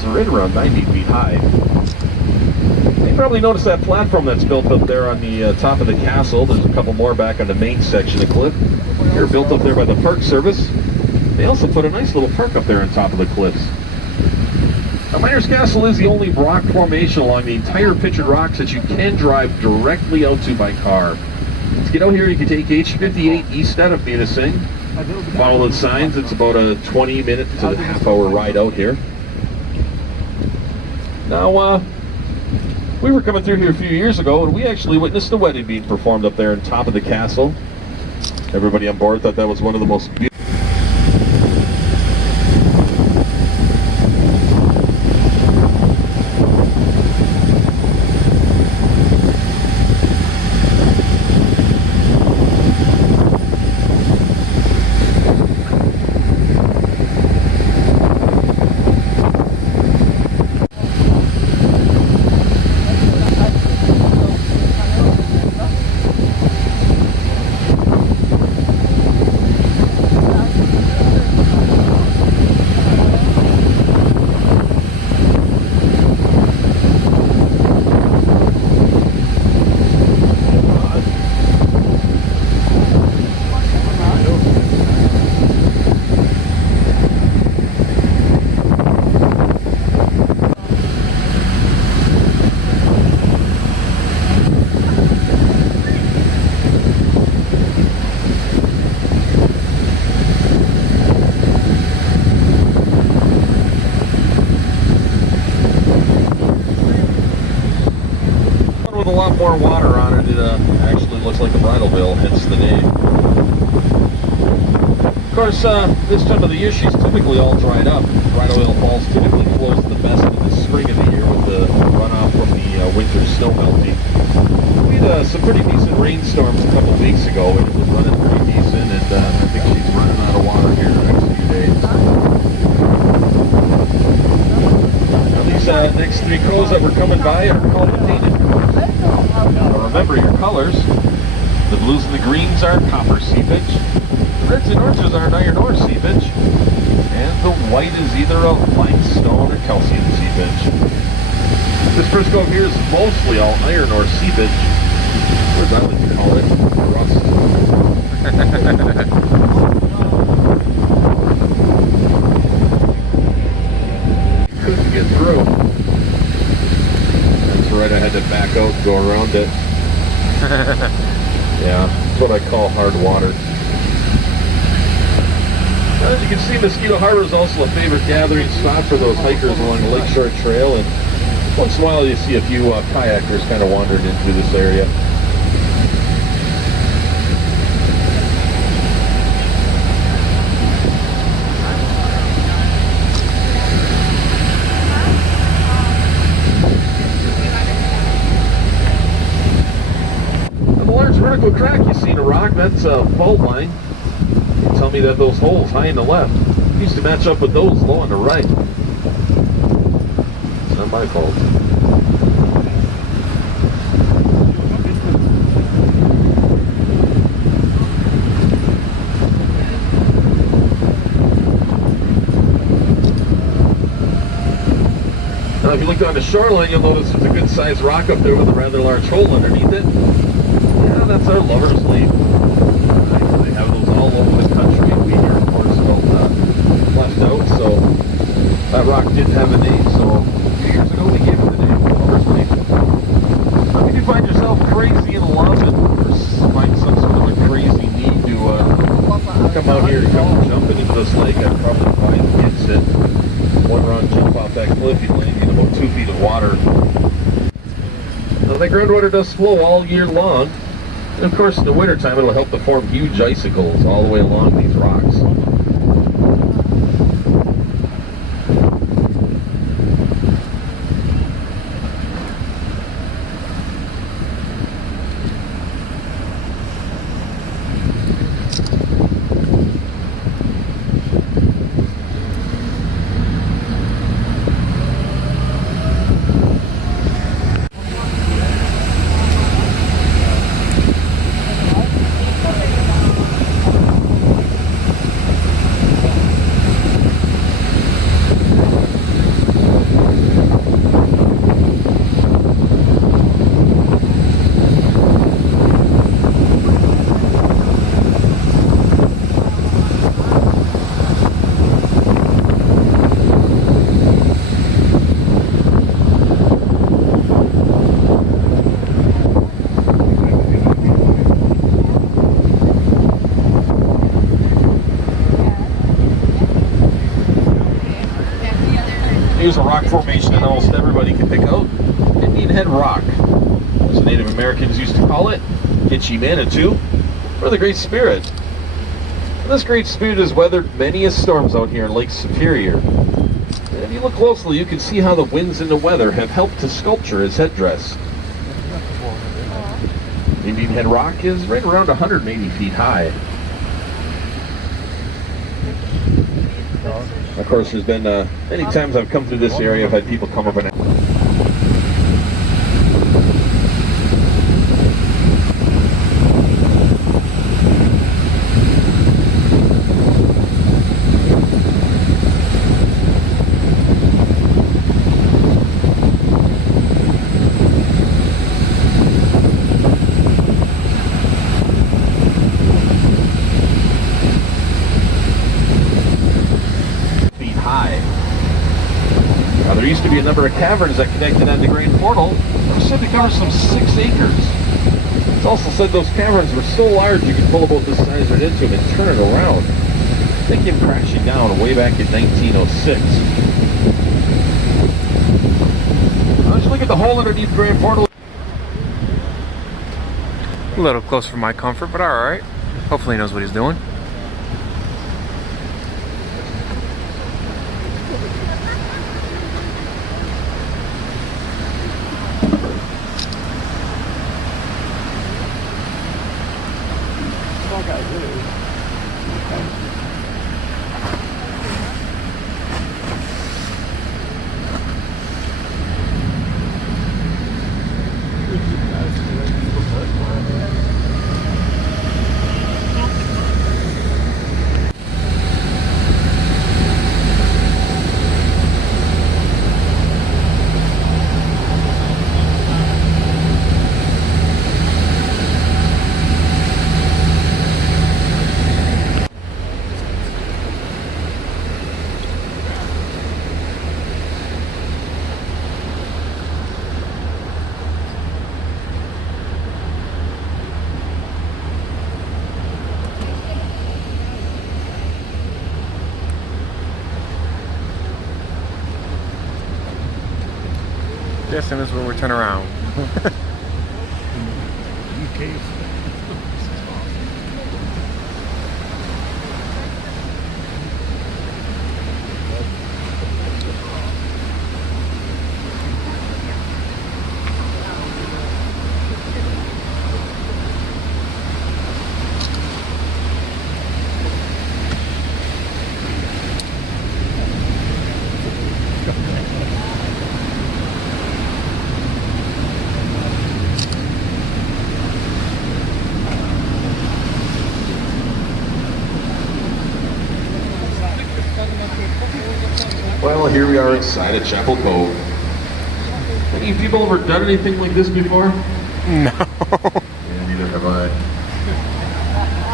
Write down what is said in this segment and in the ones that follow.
is right around 90 feet high. You probably noticed that platform that's built up there on the top of the castle. There's a couple more back on the main section of cliff. They're built up there by the Park Service. They also put a nice little park up there on top of the cliffs. Now, Miners Castle is the only rock formation along the entire Pictured Rocks that you can drive directly out to by car. To get out here, you can take H58 east out of Munising. Follow the signs. It's about a 20-minute to half-hour ride out here. Now, we were coming through here a few years ago, and we actually witnessed a wedding being performed up there on top of the castle. Everybody on board thought that was one of the most beautiful. With a lot more water on it, it actually looks like a bridal veil, hence the name. Of course, this time of the year she's typically all dried up. Bridal veil falls typically flows the best in the spring of the year with the runoff from the winter snow melting. We had some pretty decent rainstorms a couple weeks ago, and it was running pretty decent, and I think she's running out of water here the next few days. Now these next three crows that were coming by are called painted. Now remember your colors. The blues and the greens are copper seepage. The reds and oranges are an iron ore seepage. And the white is either a limestone or calcium seepage. This first cove here is mostly all iron ore seepage. Or as I like to call it, rust. Couldn't get through. That's right, I had to back out and go around it. Yeah, that's what I call hard water. As you can see, Mosquito Harbor is also a favorite gathering spot for those hikers along the Lakeshore Trail, and once in a while you see a few kayakers kind of wandering into this area. Vertical crack you see in a rock, that's a fault line. You tell me that those holes high in the left used to match up with those low on the right. It's not my fault. Now if you look down the shoreline, you'll notice there's a good sized rock up there with a rather large hole underneath it. Yeah, that's our Lover's Leap. They have those all over the country, and we here, of course, don't left out, so that rock didn't have a name, so a few years ago we gave it the name, Lover's Leap. Now, if you find yourself crazy in love and find some sort of a crazy need to come out here and come jumping into this lake, I'd probably advise kids that one round jump off that cliff, you'd land in about 2 feet of water. Now, the groundwater does flow all year long. And of course, in the wintertime, it'll help to form huge icicles all the way along these rocks. a rock formation that almost everybody can pick out. Indian Head Rock, as the Native Americans used to call it, Itchy Manitou, or the Great Spirit. And this Great Spirit has weathered many a storms out here in Lake Superior. And if you look closely, you can see how the winds and the weather have helped to sculpture his headdress. Indian Head Rock is right around 180 feet high. Of course, there's been many times I've come through this area, I've had people come up and there used to be a number of caverns that connected on the Grand Portal. It was said to cover some 6 acres. It's also said those caverns were so large you could pull a boat this size right into them and turn it around. I think him crashing down way back in 1906. Let's look at the hole underneath Grand Portal. A little close for my comfort, but alright. Hopefully he knows what he's doing. Yes, and this is where we turn around. Well, here we are inside of Chapel Cove. Any people ever done anything like this before? No. Yeah, neither have I.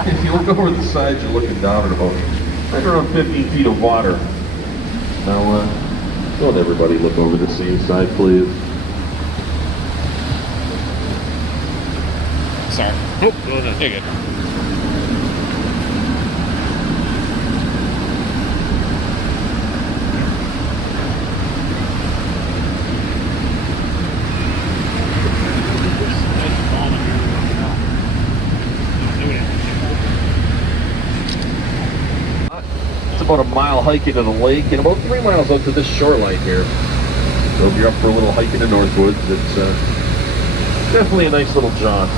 If you look over the side, you're looking down at about right around 15 feet of water. Now, don't everybody look over the same side, please. Sorry. Oh, go ahead. You're good. About a mile hike into the lake and about 3 miles out to this shoreline here. So if you're up for a little hike in the Northwoods, it's definitely a nice little jaunt.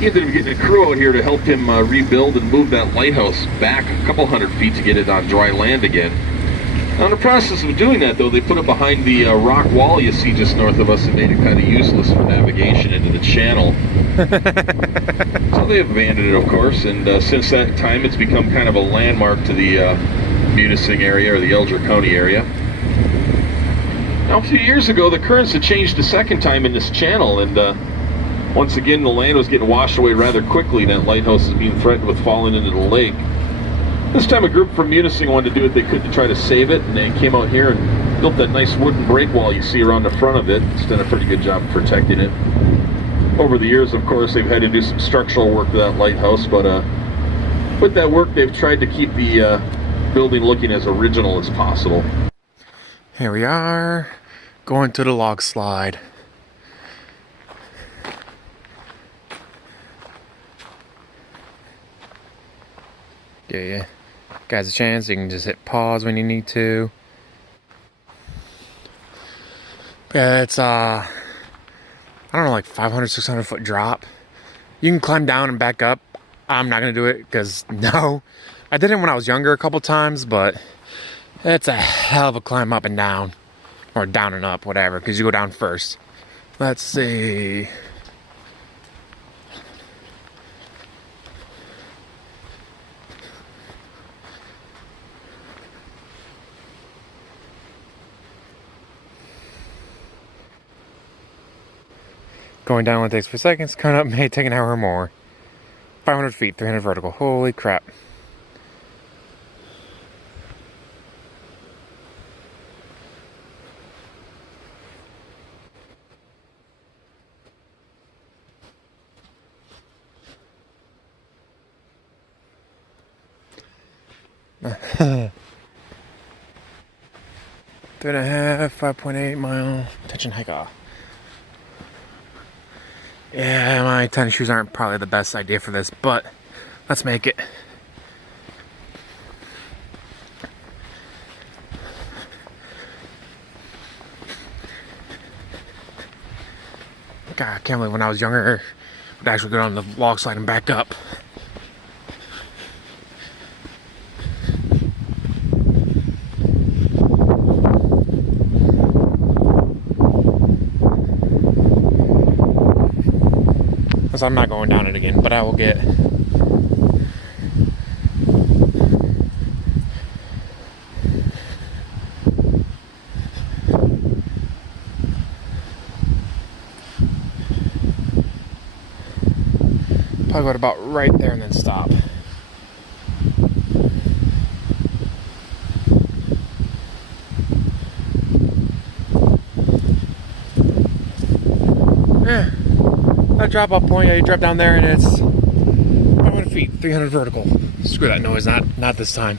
He ended up getting a crew out here to help him rebuild and move that lighthouse back a couple hundred feet to get it on dry land again. Now, in the process of doing that, though, they put it behind the rock wall you see just north of us and made it kind of useless for navigation into the channel. So they abandoned it, of course, and since that time it's become kind of a landmark to the Munising area or the Elger County area. Now, a few years ago, the currents had changed a second time in this channel, and once again, the land was getting washed away rather quickly. That lighthouse is being threatened with falling into the lake. This time a group from Munising wanted to do what they could to try to save it, and they came out here and built that nice wooden break wall you see around the front of it. It's done a pretty good job protecting it. Over the years, of course, they've had to do some structural work to that lighthouse, but with that work, they've tried to keep the building looking as original as possible. Here we are, going to the log slide. Give you guys a chance, you can just hit pause when you need to. Yeah, it's I don't know, like 500, 600 foot drop. You can climb down and back up. I'm not gonna do it because no. I did it when I was younger a couple times, but it's a hell of a climb up and down. Or down and up, whatever, because you go down first. Let's see. Going down only takes 4 seconds. Coming up may take an hour or more. 500 feet, 300 vertical. Holy crap. Three and a half, 5.8 mile. Touching hike off. Yeah, my tennis shoes aren't probably the best idea for this, but let's make it. God, I can't believe when I was younger, I'd actually go on the log slide and back up. So I'm not going down it again, but I will get probably go about right there and then stop. Yeah. That drop off point, yeah, you drop down there and it's 500 feet, 300 vertical. Screw that noise, not this time.